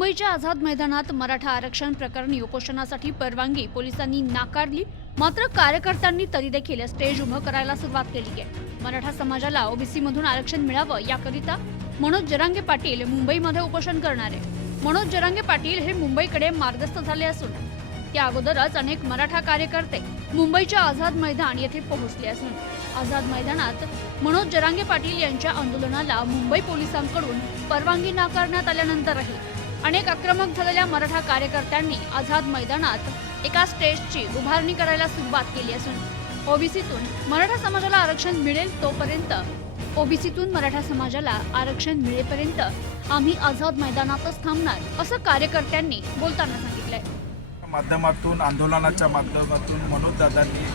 मुंबईच्या आझाद मैदानात मराठा आरक्षण प्रकरणी उपोषणासाठी परवानगी पोलिसांनी नाकारली मात्र कार्यकर्त्यांनी तरी देखील स्टेज उभं करायला सुरुवात केली आहे. मराठा समाजाला ओबीसी मधून आरक्षण मिळावं याकरिता मनोज जरांगे पाटील मुंबईमध्ये उपोषण करणार आहे. मनोज जरांगे पाटील हे मुंबईकडे मार्गस्थ झाले असून त्या अगोदरच अनेक मराठा कार्यकर्ते मुंबईच्या आझाद मैदान येथे पोहोचले असून आझाद मैदानात मनोज जरांगे पाटील यांच्या आंदोलनाला मुंबई पोलिसांकडून परवानगी नाकारण्यात आल्यानंतरही अनेक आक्रमक झालेल्या मराठा कार्यकर्त्यांनी आझाद मैदानात एका स्टेजची उभारणी करायला सुरुवात केली असून ओबीसीतून मराठा समाजाला आरक्षण मिळेल तोपर्यंत ओबीसीतून मराठा समाजाला आरक्षण मिळेपर्यंत आम्ही आझाद मैदानातच थांबणार असं कार्यकर्त्यांनी बोलताना सांगितलंय. माध्यमातून आंदोलनाच्या माध्यमातून मनोजदादांनी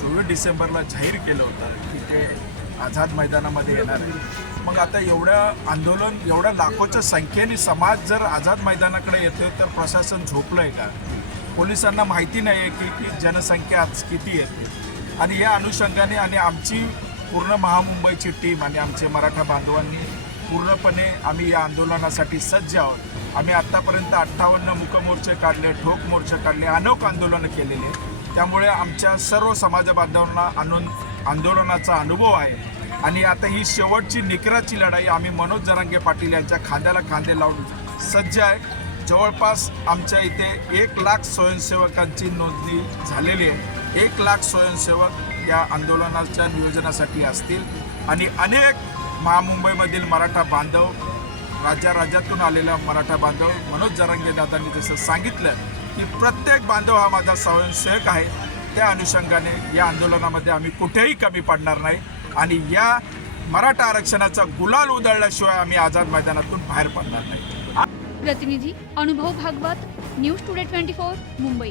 चोवीस डिसेंबरला जाहीर केलं होतं की ते आझाद मैदानामध्ये येणार आहे. मग आता एवढ्या आंदोलन एवढ्या लाखोच्या संख्येने समाज जर आझाद मैदानाकडे येतो तर प्रशासन झोपलं आहे का? पोलिसांना माहिती नाही आहे की की जनसंख्या आज किती येते आणि या अनुषंगाने आणि आमची पूर्ण महामुंबईची टीम आणि आमचे मराठा बांधवांनी पूर्णपणे आम्ही या आंदोलनासाठी सज्ज आहोत. आम्ही आत्तापर्यंत अठ्ठावन्न मुकमोर्चे काढले ठोक मोर्चे काढले अनेक आंदोलनं केलेले. त्यामुळे आमच्या सर्व समाज बांधवांना आणून आंदोलनाचा अनुभव आहे. आणि आता ही शेवटची निकराची लढाई आम्ही मनोज जरांगे पाटील यांच्या खांद्याला खांदे लावून सज्ज आहे. जवळपास आमच्या इथे एक लाख स्वयंसेवकांची नोंदणी झालेली आहे. एक लाख स्वयंसेवक या आंदोलनाच्या नियोजनासाठी असतील. आणि अनेक महामुंबईमधील मराठा बांधव राज्या राज्यातून आलेला मराठा बांधव मनोज जरांगे दादांनी जसं सांगितलं की प्रत्येक बांधव हा माझा स्वयंसेवक आहे. त्या अनुषंगाने या आंदोलनामध्ये आम्ही कुठेही कमी पडणार नाही. आणि या मराठा आरक्षणाचा गुलाल उधळल्याशिवाय आम्ही आझाद मैदानातून बाहेर पडणार नाही. प्रतिनिधी Anubhav Bhagwat news today twenty four Mumbai.